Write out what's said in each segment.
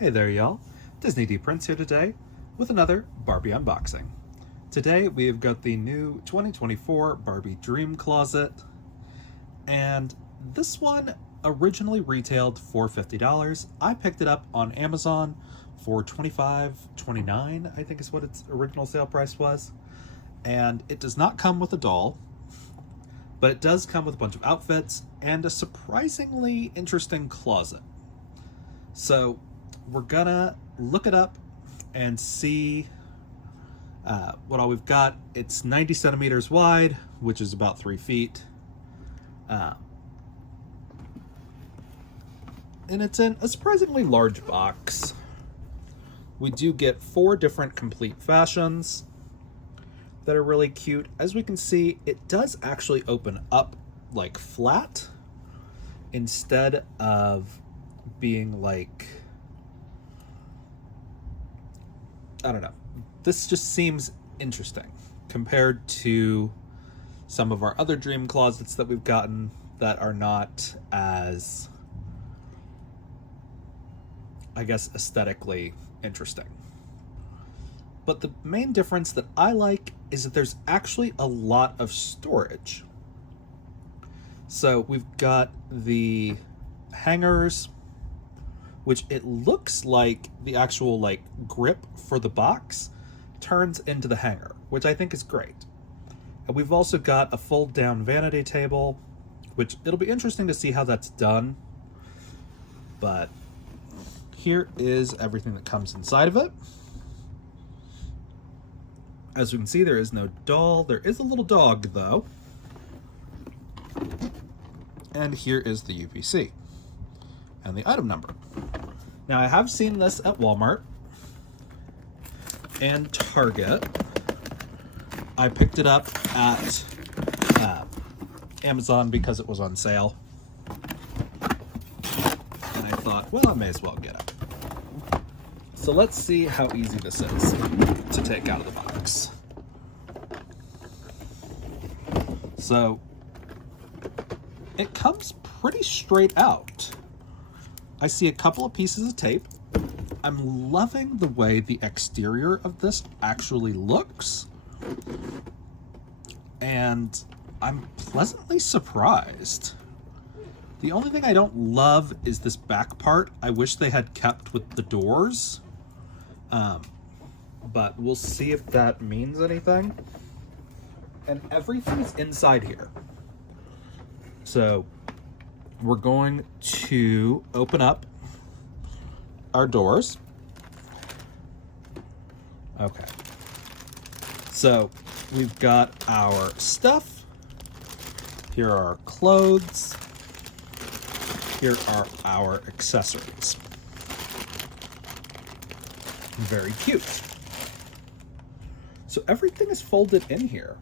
Hey there y'all, Disney D Prince here today with another Barbie unboxing. Today we've got the new 2024 Barbie Dream Closet, and this one originally retailed for $50. I picked it up on Amazon for $25.29, I think is what its original sale price was. And it does not come with a doll, but it does come with a bunch of outfits and a surprisingly interesting closet. So we're gonna look it up and see what all we've got. It's 90 centimeters wide, which is about 3 feet. And it's in a surprisingly large box. We do get 4 different complete fashions that are really cute. As we can see, it does actually open up like flat instead of being like, I don't know. This just seems interesting compared to some of our other dream closets that we've gotten that are not as, I guess, aesthetically interesting. But the main difference that I like is that there's actually a lot of storage. So we've got the hangers, which it looks like the actual like grip for the box turns into the hanger, which I think is great. And we've also got a fold down vanity table, which it'll be interesting to see how that's done. But here is everything that comes inside of it. As you can see, there is no doll. There is a little dog though. And here is the UPC and the item number. Now, I have seen this at Walmart and Target. I picked it up at Amazon because it was on sale. And I thought, well, I may as well get it. So let's see how easy this is to take out of the box. So it comes pretty straight out. I see a couple of pieces of tape. I'm loving the way the exterior of this actually looks. And I'm pleasantly surprised. The only thing I don't love is this back part. I wish they had kept with the doors. But we'll see if that means anything. And everything's inside here. So we're going to open up our doors. Okay. So we've got our stuff. Here are our clothes. Here are our accessories. Very cute. So everything is folded in here,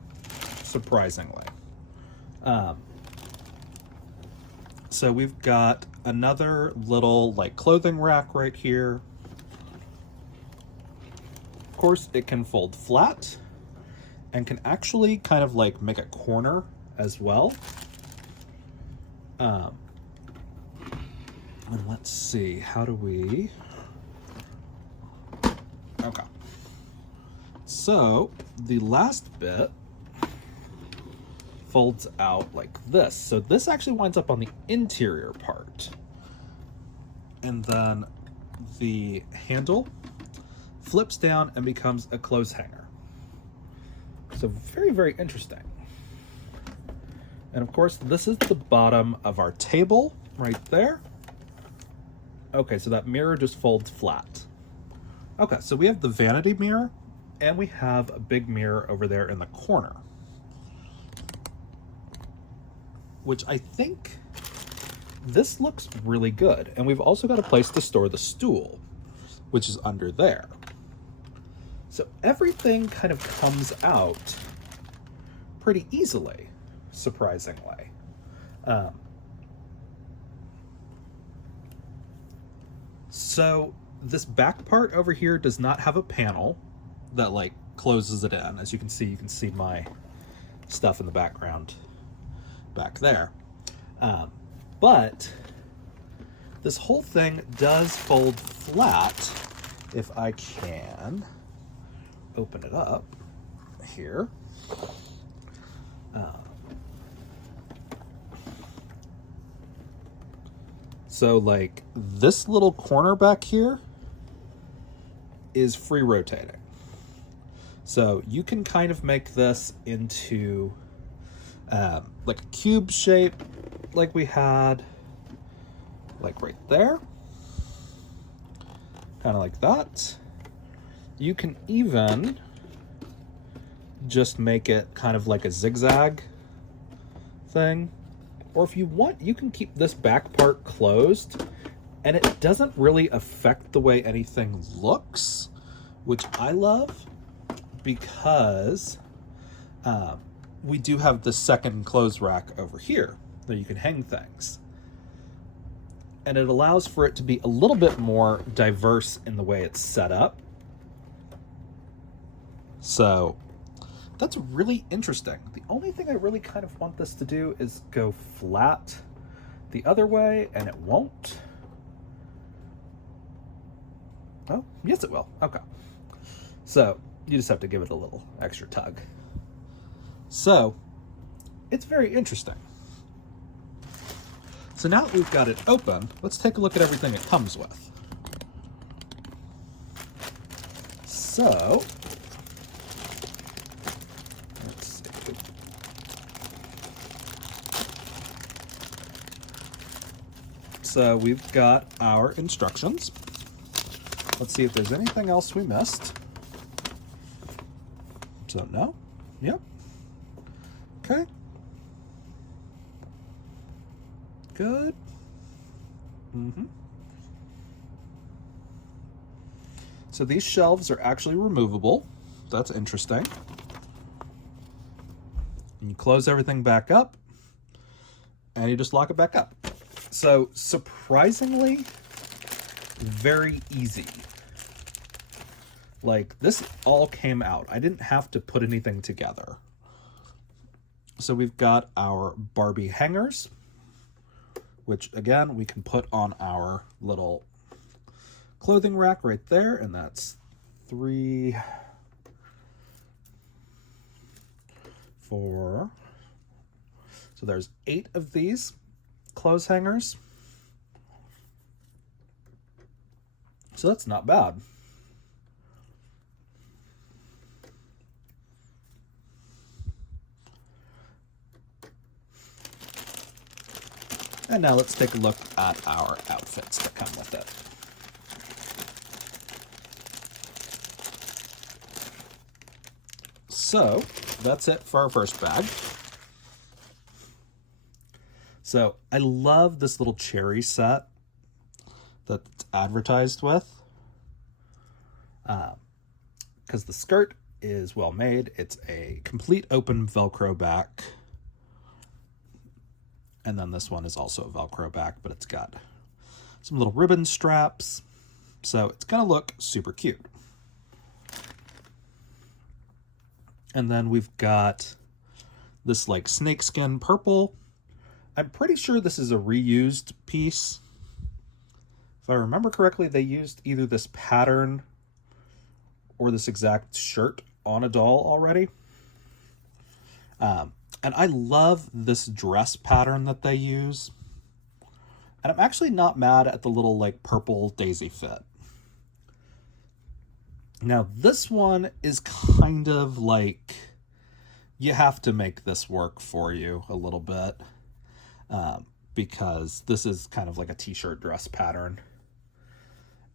surprisingly. So we've got another little like clothing rack right here. Of course, it can fold flat and can actually kind of like make a corner as well. And let's see, how do we... Okay. So the last bit folds out like this. So this actually winds up on the interior part. And then the handle flips down and becomes a clothes hanger. So very, very interesting. And of course, this is the bottom of our table right there. Okay, so that mirror just folds flat. Okay, so we have the vanity mirror and we have a big mirror over there in the corner, which I think this looks really good. And we've also got a place to store the stool, which is under there. So everything kind of comes out pretty easily, surprisingly. So this back part over here does not have a panel that like closes it in. As you can see my stuff in the background back there. But This whole thing does fold flat if I can open it up here. So like this little corner back here is free rotating. So you can kind of make this into like a cube shape like we had like right there. Kind of like that. You can even just make it kind of like a zigzag thing. Or if you want, you can keep this back part closed and it doesn't really affect the way anything looks, which I love because we do have the second clothes rack over here that you can hang things. And it allows for it to be a little bit more diverse in the way it's set up. So that's really interesting. The only thing I really kind of want this to do is go flat the other way, and it won't. Oh, yes it will. Okay. So you just have to give it a little extra tug. So it's very interesting. So now that we've got it open, let's take a look at everything it comes with. So let's see. So we've got our instructions. Let's see if there's anything else we missed. So no. Yep. Okay. Good. So these shelves are actually removable. That's interesting. And you close everything back up and you just lock it back up. So surprisingly, very easy. Like this all came out. I didn't have to put anything together. So we've got our Barbie hangers, which again, we can put on our little clothing rack right there. And that's 3, 4. So there's 8 of these clothes hangers. So that's not bad. And now let's take a look at our outfits that come with it. So that's it for our first bag. So I love this little cherry set that's advertised with, because the skirt is well made. It's a complete open Velcro back. And then this one is also a Velcro back, but it's got some little ribbon straps. So it's going to look super cute. And then we've got this like snakeskin purple. I'm pretty sure this is a reused piece. If I remember correctly, they used either this pattern or this exact shirt on a doll already. And I love this dress pattern that they use. And I'm actually not mad at the little like purple daisy fit. Now this one is kind of like, you have to make this work for you a little bit. Because this is kind of like a t-shirt dress pattern.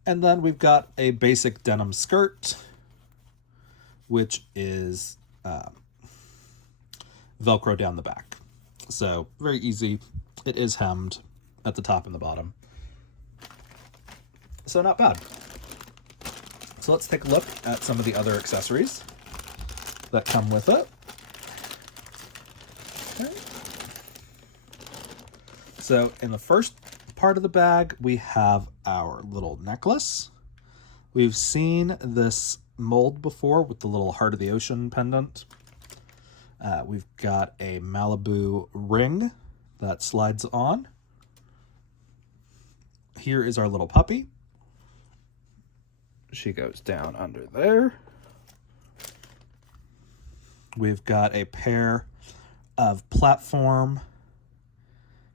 And then we've got a basic denim skirt, which is Velcro down the back. So very easy. It is hemmed at the top and the bottom. So not bad. So let's take a look at some of the other accessories that come with it. Okay. So in the first part of the bag, we have our little necklace. We've seen this mold before with the little Heart of the Ocean pendant. We've got a Malibu ring that slides on. here is our little puppy. She goes down under there. We've got a pair of platform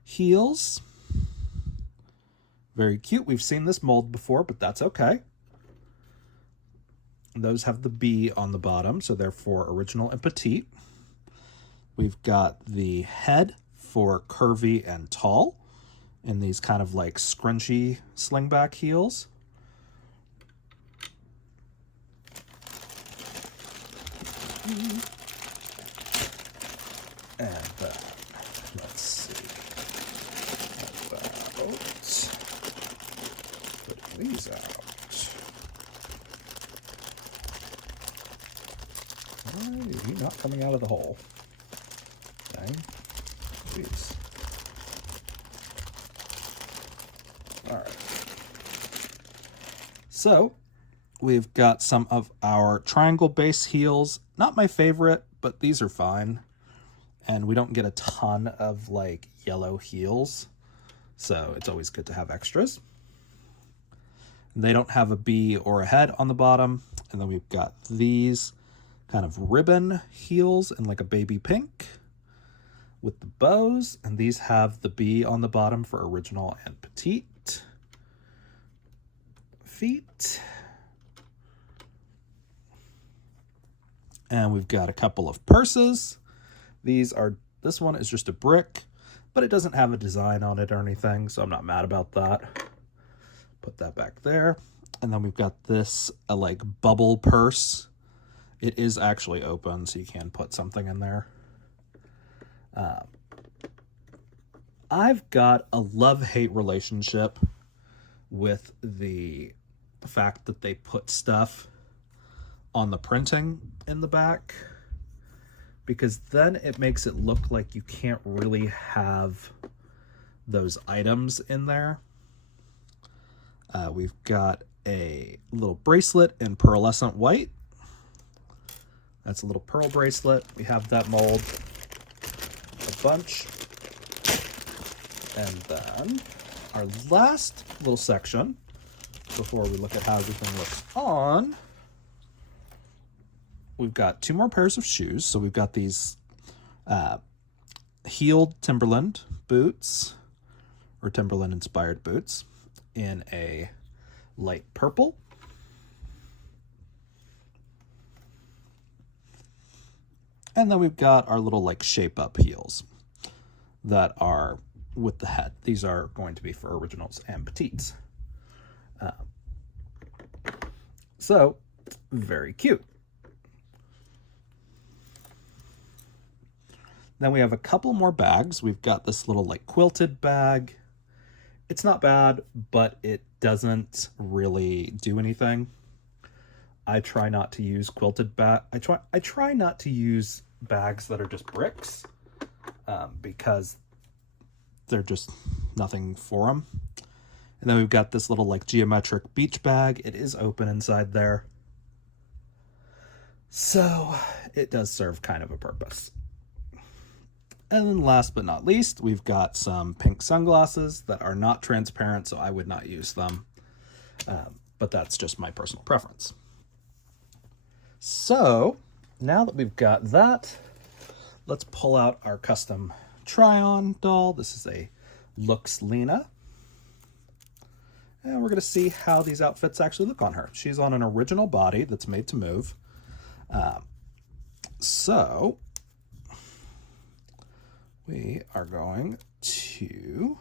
heels. Very cute. We've seen this mold before, but that's okay. Those have the B on the bottom, so they're for original and petite. We've got the head for curvy and tall in these kind of like scrunchy slingback heels. And then, let's see about putting these out. Why are you not coming out of the hole? Dang. Jeez. All right. So, we've got some of our triangle base heels. Not my favorite, but these are fine. And we don't get a ton of like yellow heels, so it's always good to have extras. They don't have a B or a head on the bottom. And then we've got these kind of ribbon heels in like a baby pink with the bows. And these have the B on the bottom for original and petite. Feet. And we've got a couple of purses. This one is just a brick, but it doesn't have a design on it or anything, so I'm not mad about that. Put that back there. And then we've got this like bubble purse. It is actually open, so you can put something in there. I've got a love-hate relationship with the fact that they put stuff on the printing in the back, because then it makes it look like you can't really have those items in there. We've got a little bracelet in pearlescent white. That's a little pearl bracelet. We have that mold a bunch. And then our last little section, before we look at how everything looks on, we've got two more pairs of shoes. So we've got these heeled Timberland boots, or Timberland inspired boots, in a light purple. And then we've got our little like shape up heels that are with the head. These are going to be for originals and petites. So very cute. Then we have a couple more bags. We've got this little like quilted bag. It's not bad, but it doesn't really do anything. I try not to use quilted bag. I try not to use bags that are just bricks because they're just nothing for them. And then we've got this little like geometric beach bag. It is open inside there, so it does serve kind of a purpose. And then last but not least, we've got some pink sunglasses that are not transparent, so I would not use them. But that's just my personal preference. So now that we've got that, let's pull out our custom try-on doll. This is a Looks Lena. And we're going to see how these outfits actually look on her. She's on an original body that's made to move. So we are going to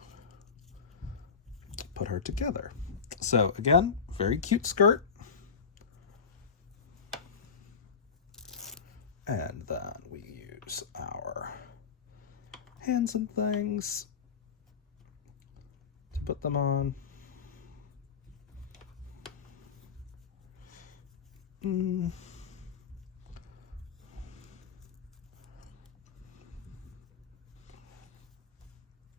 put her together. So again, very cute skirt. And then we use our hands and things to put them on.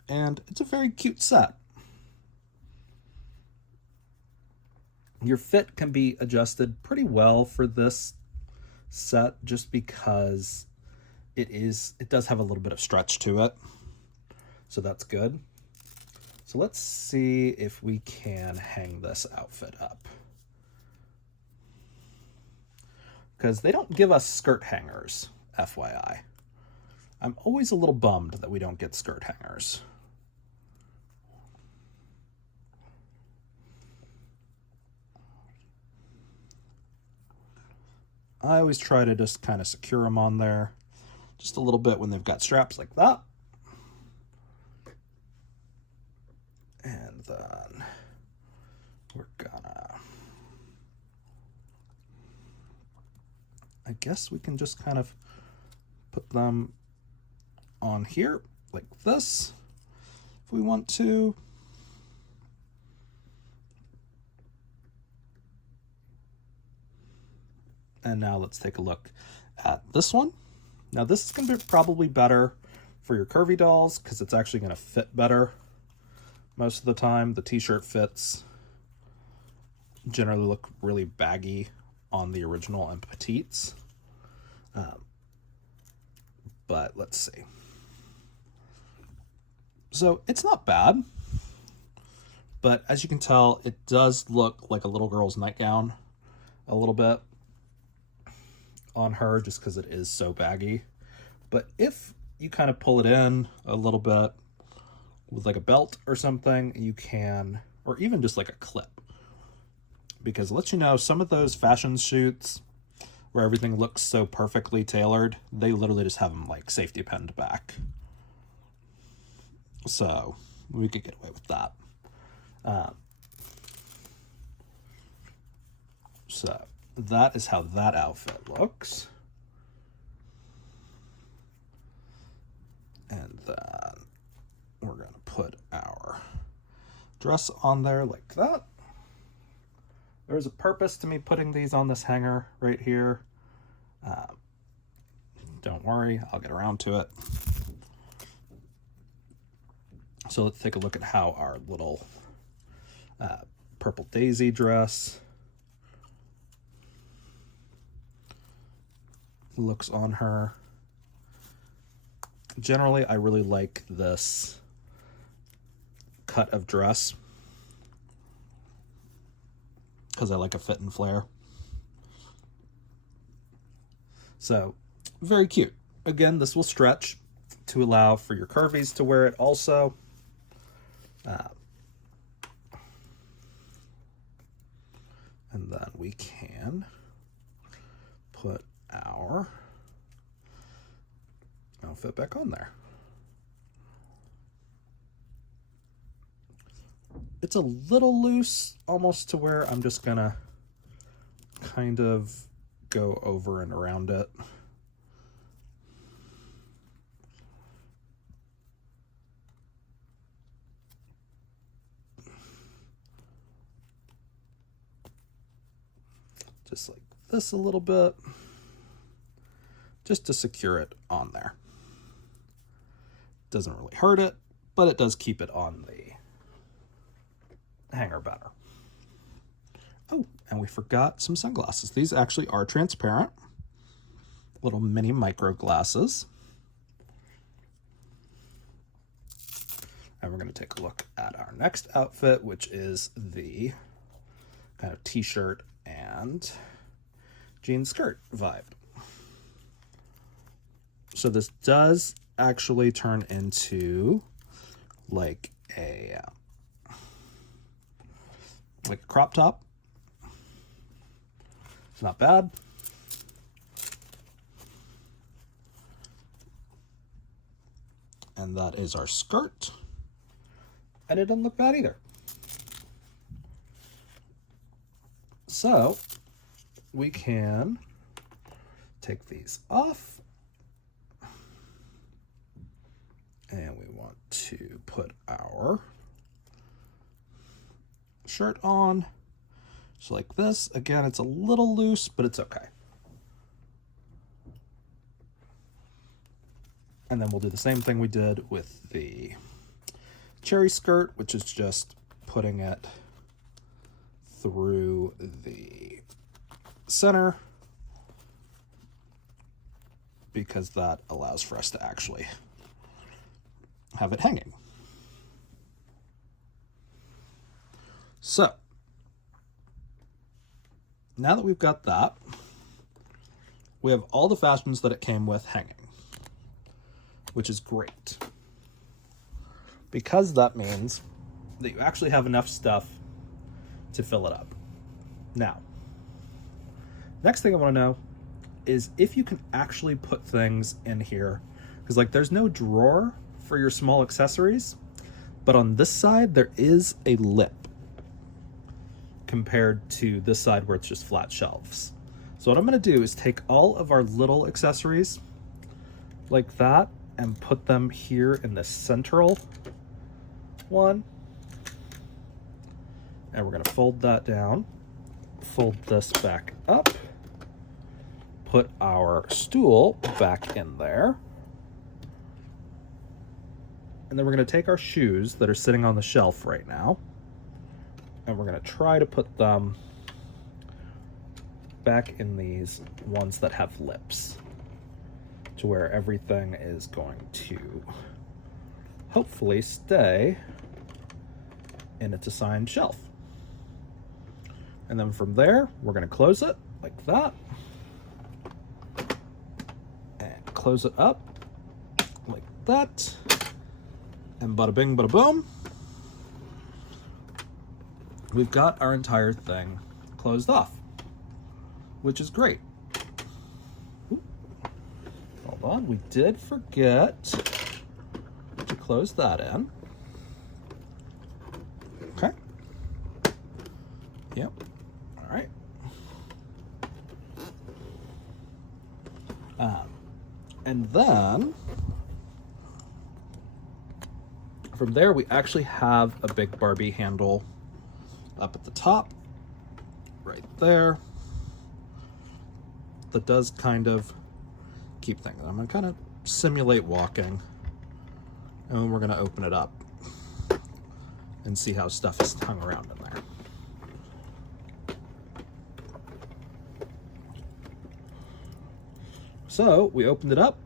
And it's a very cute set. Your fit can be adjusted pretty well for this set just because it does have a little bit of stretch to it. So that's good. So let's see if we can hang this outfit up. Because they don't give us skirt hangers, FYI. I'm always a little bummed that we don't get skirt hangers. I always try to just kind of secure them on there just a little bit when they've got straps like that. And then we're gonna, I guess we can just kind of put them on here like this if we want to. And now let's take a look at this one. Now this is going to be probably better for your curvy dolls because it's actually going to fit better most of the time. The t-shirt fits generally look really baggy on the original and petites. But let's see. So it's not bad, but as you can tell, it does look like a little girl's nightgown a little bit on her just because it is so baggy. But if you kind of pull it in a little bit with like a belt or something, you can, or even just like a clip, because let you know, some of those fashion shoots where everything looks so perfectly tailored, they literally just have them like safety pinned back. So we could get away with that. So that is how that outfit looks. And then we're going to put our dress on there like that. There's a purpose to me putting these on this hanger right here. Don't worry, I'll get around to it. So let's take a look at how our little purple daisy dress looks on her. Generally, I really like this cut of dress because I like a fit and flare. So, very cute. Again, this will stretch to allow for your curvies to wear it also. And then we can put our outfit back on there. It's a little loose, almost to where I'm just gonna kind of go over and around it. Just like this a little bit, just to secure it on there. Doesn't really hurt it, but it does keep it on the hanger better. Oh, and we forgot some sunglasses. These actually are transparent, little mini micro glasses. And we're going to take a look at our next outfit, which is the kind of t-shirt and jean skirt vibe. So this does actually turn into like a crop top. It's not bad. And that is our skirt. And it doesn't look bad either. So we can take these off. And we want to put our shirt on. So like this. Again, it's a little loose, but it's okay. And then we'll do the same thing we did with the cherry skirt, which is just putting it through the center, because that allows for us to actually have it hanging. So, now that we've got that, we have all the fasteners that it came with hanging, which is great. Because that means that you actually have enough stuff to fill it up. Now, next thing I want to know is if you can actually put things in here, because like there's no drawer for your small accessories, but on this side there is a lip compared to this side where it's just flat shelves. So what I'm going to do is take all of our little accessories like that and put them here in the central one. And we're going to fold that down, fold this back up, put our stool back in there. And then we're going to take our shoes that are sitting on the shelf right now, and we're going to try to put them back in these ones that have lips, to where everything is going to hopefully stay in its assigned shelf. And then from there, we're going to close it like that, and close it up like that, and bada bing, bada boom. We've got our entire thing closed off, which is great. Ooh. Hold on, we did forget to close that in. Okay. Yep. All right. And then from there, we actually have a big Barbie handle up at the top, right there, that does kind of keep things. I'm going to kind of simulate walking, and then we're going to open it up and see how stuff is hung around in there. So we opened it up,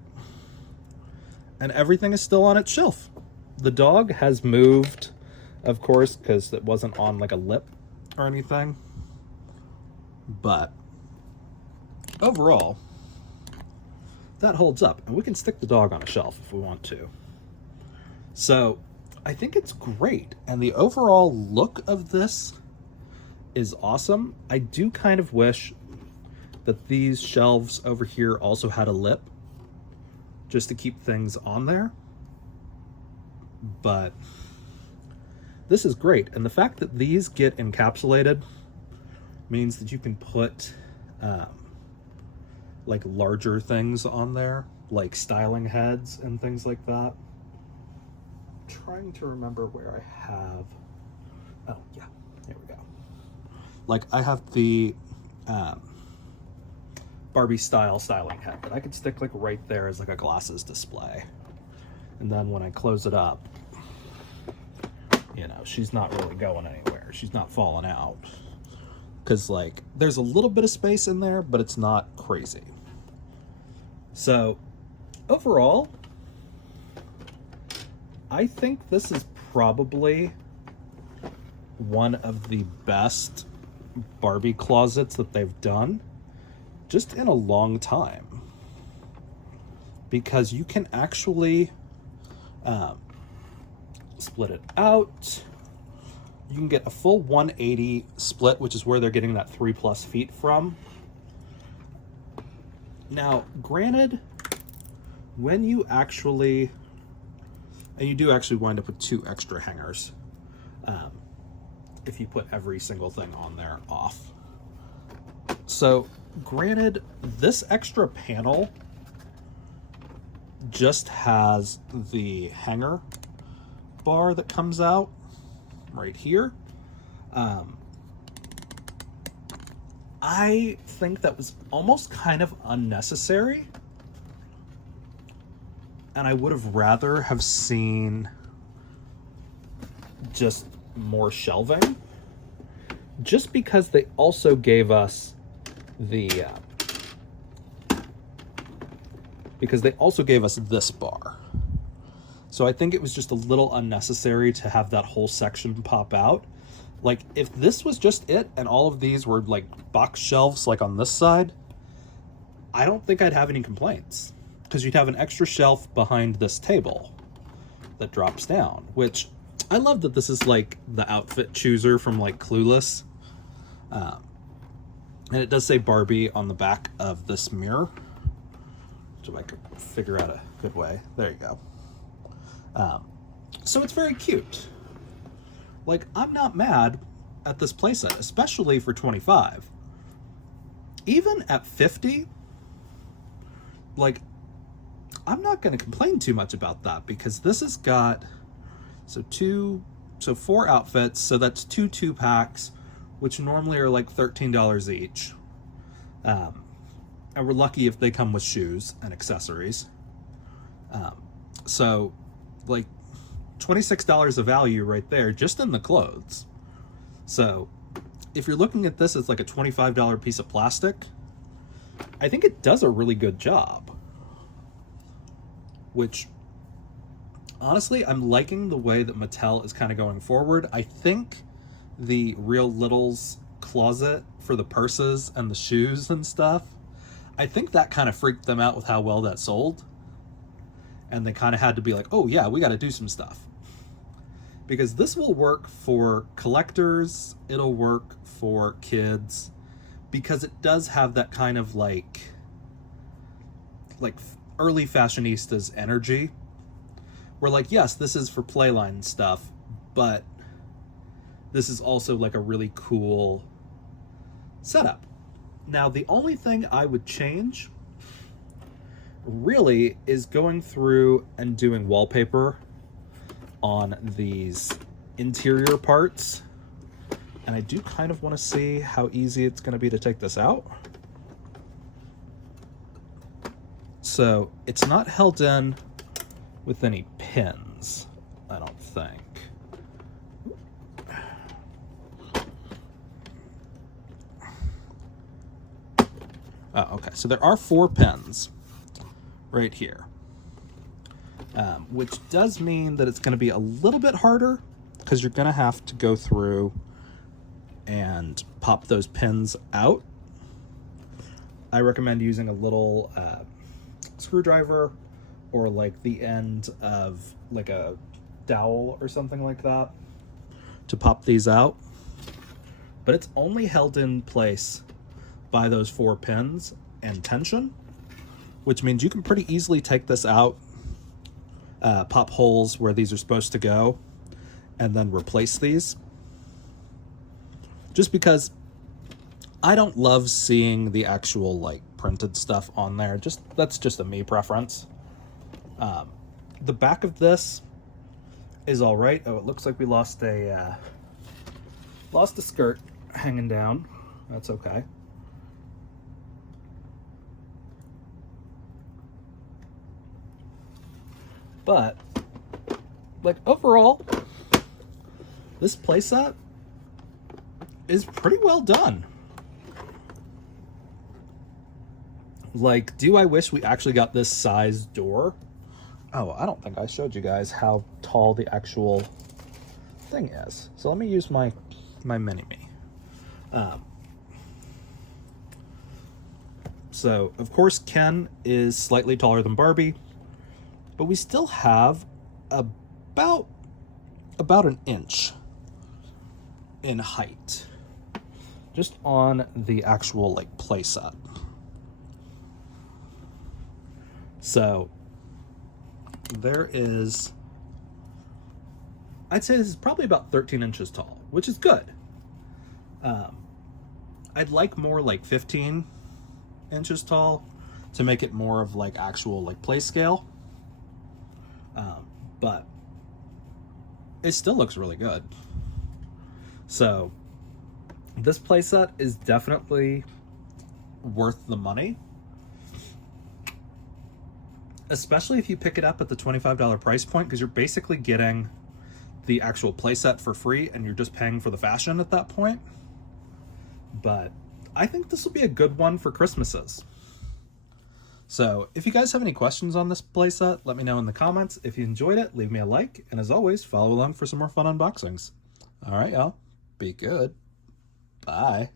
and everything is still on its shelf. The dog has moved, of course, because it wasn't on like a lip or anything. But overall, that holds up, and we can stick the dog on a shelf if we want to. So I think it's great, and the overall look of this is awesome. I do kind of wish that these shelves over here also had a lip, just to keep things on there. But this is great, and the fact that these get encapsulated means that you can put like larger things on there, like styling heads and things like that. I'm trying to remember where I have, oh yeah, here we go. Like I have the Barbie style styling head that I could stick like right there as like a glasses display. And then when I close it up, you know, she's not really going anywhere. She's not falling out. Because, like, there's a little bit of space in there, but it's not crazy. So, overall, I think this is probably one of the best Barbie closets that they've done just in a long time. Because you can actually split it out. You can get a full 180 split, which is where they're getting that 3+ feet from. Now, granted, when you actually, and you do actually wind up with 2 extra hangers, if you put every single thing on there off. So, granted, this extra panel just has the hanger bar that comes out right here. I think that was almost kind of unnecessary, and I would have rather have seen just more shelving, just because they also gave us the this bar. So I think it was just a little unnecessary to have that whole section pop out. Like, if this was just it and all of these were like box shelves like on this side, I don't think I'd have any complaints, because you'd have an extra shelf behind this table that drops down, which I love that this is like the outfit chooser from like Clueless. And it does say Barbie on the back of this mirror, which if I could figure out a good way. There you go. So it's very cute. Like, I'm not mad at this playset, especially for $25. Even at $50, like, I'm not going to complain too much about that, because this has got four outfits, so that's two 2-packs, which normally are like $13 each. And we're lucky if they come with shoes and accessories. So like $26 of value right there just in the clothes. So if you're looking at this as like a $25 piece of plastic, I think it does a really good job. Which, honestly, I'm liking the way that Mattel is kind of going forward. I think the Real Littles closet for the purses and the shoes and stuff, I think that kind of freaked them out with how well that sold. And they kind of had to be like, oh yeah, we got to do some stuff. Because this will work for collectors, it'll work for kids, because it does have that kind of like early fashionistas energy. Where like, yes, this is for playline stuff, but this is also like a really cool setup. Now, the only thing I would change really is going through and doing wallpaper on these interior parts. And I do kind of want to see how easy it's going to be to take this out. So it's not held in with any pins, I don't think. Oh, okay, so there are 4 pins right here, which does mean that it's going to be a little bit harder, because you're going to have to go through and pop those pins out. I recommend using a little screwdriver, or like the end of like a dowel or something like that, to pop these out. But it's only held in place by those 4 pins and tension, which means you can pretty easily take this out, pop holes where these are supposed to go, and then replace these. Just because I don't love seeing the actual like printed stuff on there. That's just a me preference. The back of this is all right. Oh, it looks like we lost a skirt hanging down. That's okay. But like overall, this playset is pretty well done. Like, do I wish we actually got this size door? Oh, I don't think I showed you guys how tall the actual thing is. So let me use my mini-me. So, of course, Ken is slightly taller than Barbie, but we still have about an inch in height, just on the actual like playset. So there is, I'd say this is probably about 13 inches tall, which is good. I'd like more like 15 inches tall to make it more of like actual like play scale. But it still looks really good. So this playset is definitely worth the money, especially if you pick it up at the $25 price point, because you're basically getting the actual playset for free and you're just paying for the fashion at that point. But I think this will be a good one for Christmases. So if you guys have any questions on this playset, let me know in the comments. If you enjoyed it, leave me a like, and as always, follow along for some more fun unboxings. All right, y'all. be good. Bye.